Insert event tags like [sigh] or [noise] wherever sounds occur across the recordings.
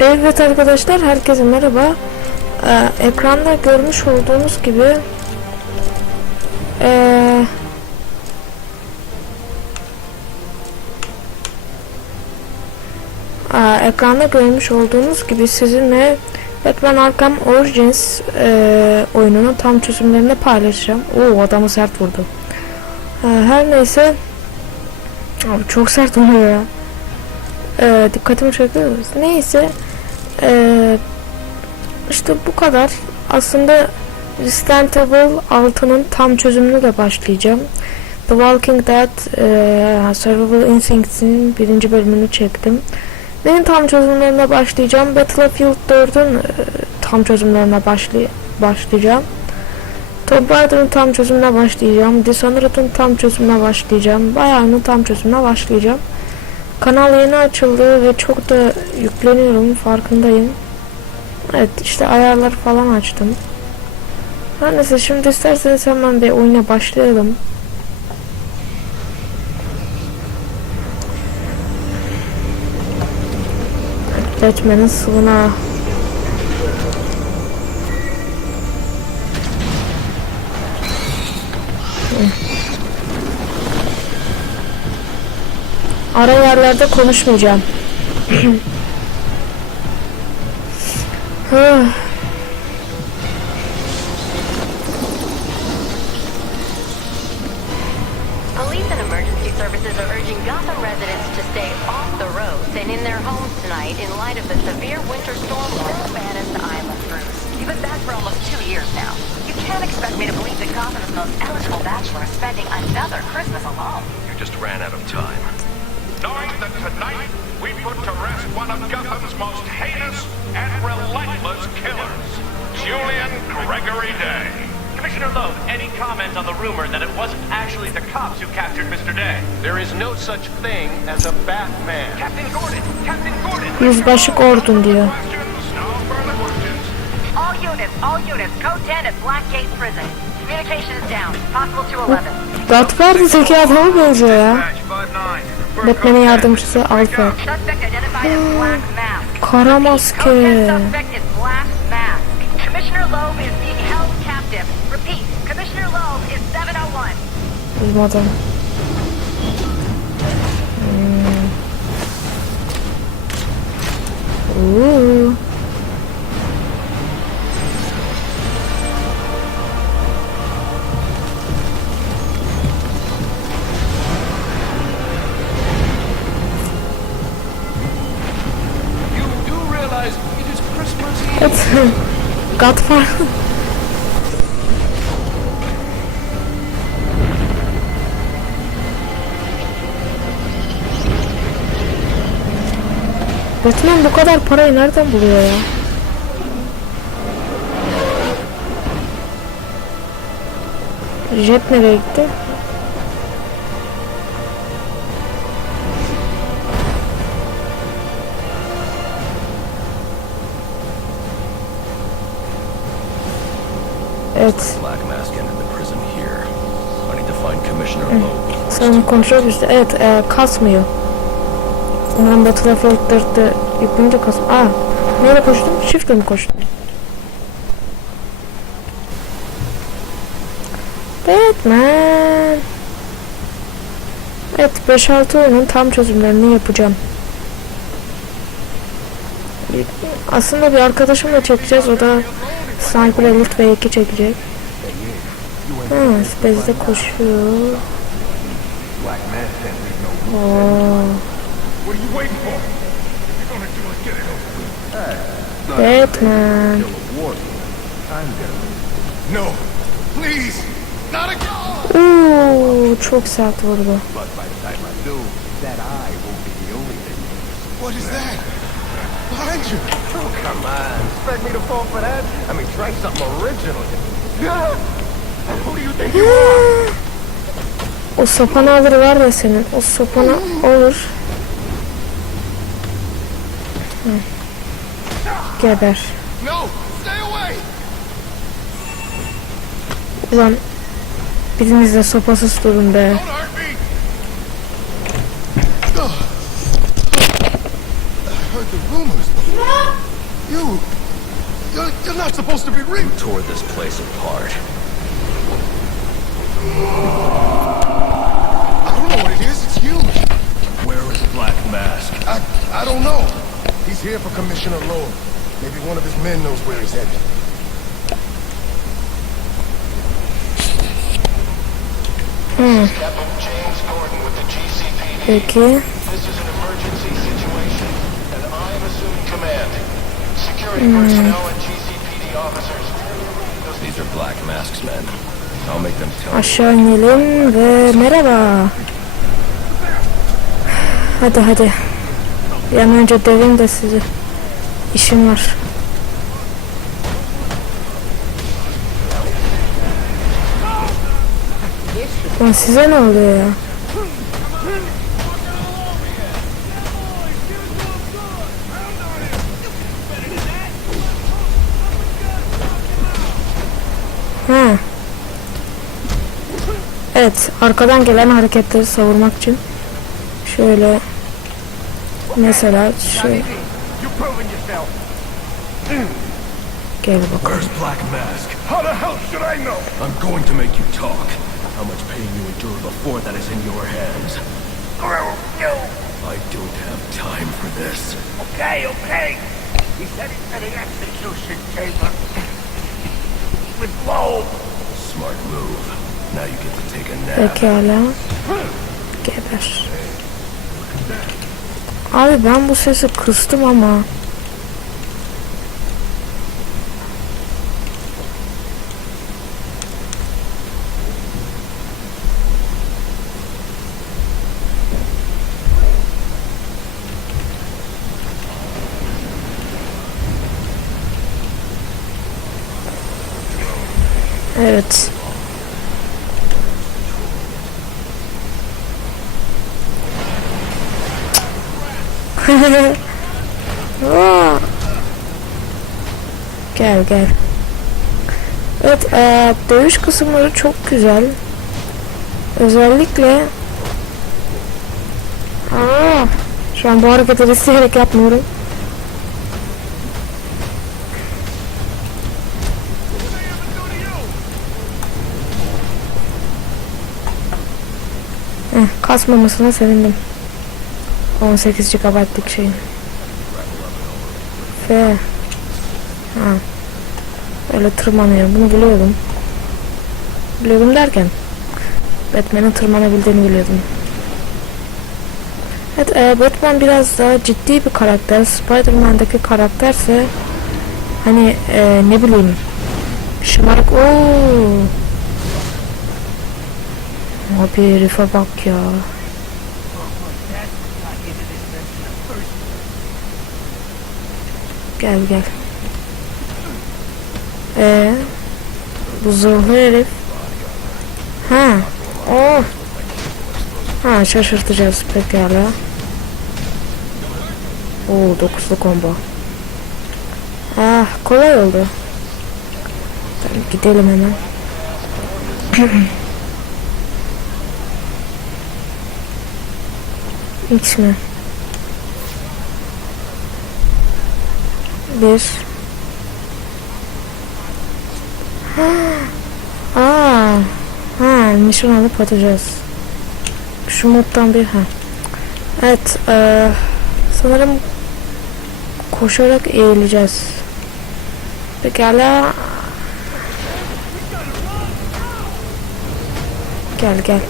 Evet arkadaşlar herkese merhaba. Ee, ekranda görmüş olduğunuz gibi ee, aa, ekranda görmüş olduğunuz gibi sizinle Batman Arkham Origins ee, oyununun tam çözümlerini paylaşacağım. Oo adamı sert vurdu. Ee, her neyse Abi çok sert oluyor ya. Ee, dikkatimi çekiyor. Neyse ee, işte bu kadar. Aslında Resident Evil 6'nın tam çözümünü de başlayacağım. The Walking Dead e, Survival Instinct'in birinci bölümünü çektim. Benim tam çözümlerine başlayacağım. Battlefield 4'ün e, tam çözümlerine başlay başlayacağım. Tomb Raider'ın tam çözümüne başlayacağım. Dishonored'ın tam çözümüne başlayacağım. Bayağı'nın tam çözümüne başlayacağım. Kanal yeni açıldı ve çok da yükleniyorum farkındayım. Evet işte ayarlar falan açtım. Her neyse şimdi isterseniz hemen bir oyuna başlayalım. Batman'in sığınağı. Ara yerlerde konuşmayacağım. [sighs] Police and emergency services are urging Gotham residents to stay off the roads and in their homes tonight in light of the severe winter storm warning banners to Island Bruce. You've been back for almost two years now. You can't expect me to believe that Gotham's most eligible bachelor is spending another Christmas alone. You just ran out of time. Knowing that tonight we put to rest one of Gotham's most heinous and relentless killers, Julian Gregory Day. Commissioner Loeb, any comment on the rumor that it wasn't actually the cops who captured Mr. Day? There is no such thing as a Batman. Captain Gordon! Captain Gordon! Yüzbaşı Gordon diyor. Questions? No. All units, all units, code 10 at Blackgate Prison. Communication is down. Possible to 11. Godfather'daki adama benziyor ya. Batman'in yardımcısı Alfred. Kara maske. Code 10 suspect is Godfather. Batman bu kadar parayı nereden buluyor ya? Jet nereye gitti? Sanırım kontrol üstü. Evet e, kasmıyor. Umarım Battlefield 4'te yükleyince kas... Aa, neyle koştum? Shift'le mi koştum? Batman. Evet 5-6 oyunun tam çözümlerini yapacağım. Aslında bir arkadaşımla çekeceğiz. O da Sniper Elite V2 çekecek. Ha, Space'de koşuyor. Oo. Batman. No, please, not again. Uuu çok sert vurdu. What is that? Behind you. Oh, come on. Expect me to fall for that? I mean, try something original. O sopanı alır var ya senin. O sopanı olur. Hı. Geber. No, stay away. Ulan biriniz de sopasız durun be. You! You're, you're not supposed to be reading! tore this place apart. I don't know what it is, it's huge! Where is Black Mask? I, I don't know. He's here for Commissioner Lord. Maybe one of his men knows where he's headed. Captain James Gordon with the GCPD. Peki. This is an emergency situation, and I am assuming command. Security personnel mm. and GCPD officers. These are Black Mask's men. Aşağı inelim ve merhaba. Hadi hadi. Bir an önce döveyim de sizi. İşim var. Lan size ne oluyor ya? Evet, arkadan gelen hareketleri savurmak için şöyle mesela yourself. gel bakalım. How the hell should I know? I'm going to make you talk. How much pain you endure before that is in your hands. I don't have time for this. Okay, okay. He said he's at an execution chamber. With Loeb. Smart move. Pekala. Geber. Abi ben bu sesi kıstım ama Evet. [laughs] gel gel. Evet, eee, dövüş kısımları çok güzel. Özellikle Aa, şu an bu hareketi isteyerek yapmıyorum. Heh, kasmamasına sevindim. 18 GB'lık şeyin. F. Ha. Öyle tırmanıyor. Bunu biliyordum. Biliyordum derken Batman'in tırmanabildiğini biliyordum. Evet, e, Batman biraz daha ciddi bir karakter. Spider-Man'daki karakterse hani e, ne bileyim şımarık ooo Abi herife bak ya. Gel gel. Ee, bu zırhlı herif. Ha. Oh. Ha şaşırtacağız pekala. Oo dokuzlu combo. Ah kolay oldu. Tamam, gidelim hemen. [clears throat] X Bir. Aa, ha, nişan alıp atacağız. Şu moddan bir ha. Evet, eee, sanırım koşarak eğileceğiz. Pekala. Gel gel.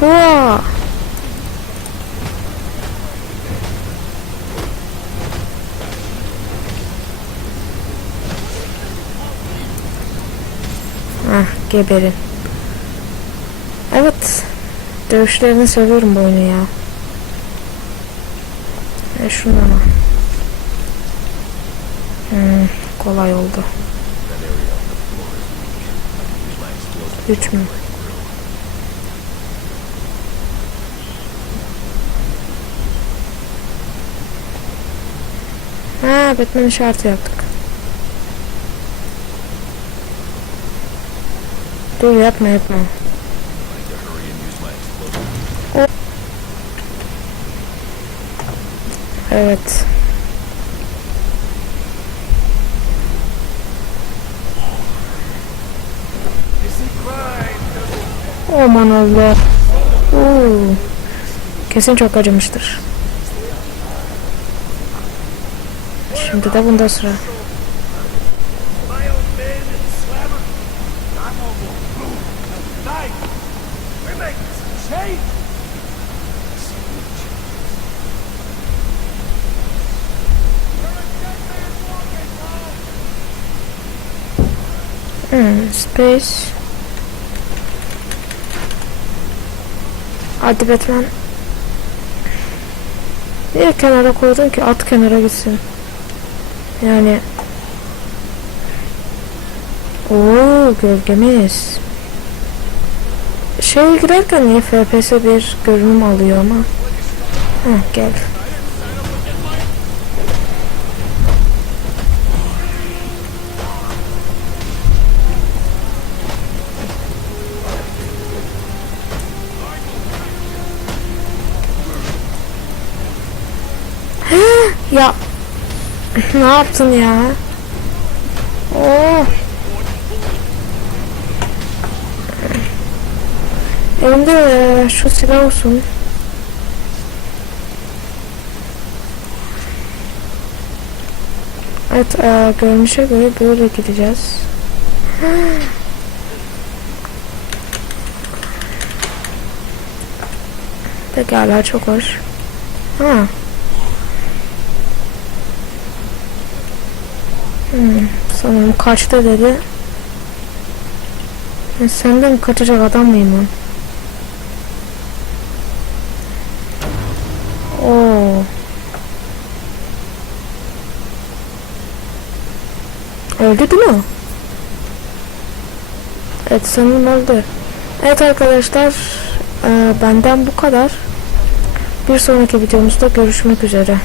Hua! Ah geberin. Evet. Dövüşlerini seviyorum bu oyunu ya. E şundan al. Hmm, kolay oldu. Üç mü? Ha, Batman işareti yaptık. Dur yapma yapma. Evet. Aman Allah. Oo. Kesin çok acımıştır. Şimdi de bunda sıra. Hmm, space. Hadi Batman. Niye kenara koydun ki? At kenara gitsin. Yani. Oo gölgemiz. Şey girerken niye FPS bir görünüm alıyor ama. Heh gel. Ya [laughs] ne yaptın ya? Oh. Elimde e, şu silah olsun. Evet, e, görünüşe göre böyle gideceğiz. [gasps] Pekala çok hoş. Ha. Hmm, sanırım kaçtı dedi. Ben senden kaçacak adam mıyım ben? Oo. Öldü değil mi? Evet sanırım öldü. Evet arkadaşlar e, benden bu kadar. Bir sonraki videomuzda görüşmek üzere.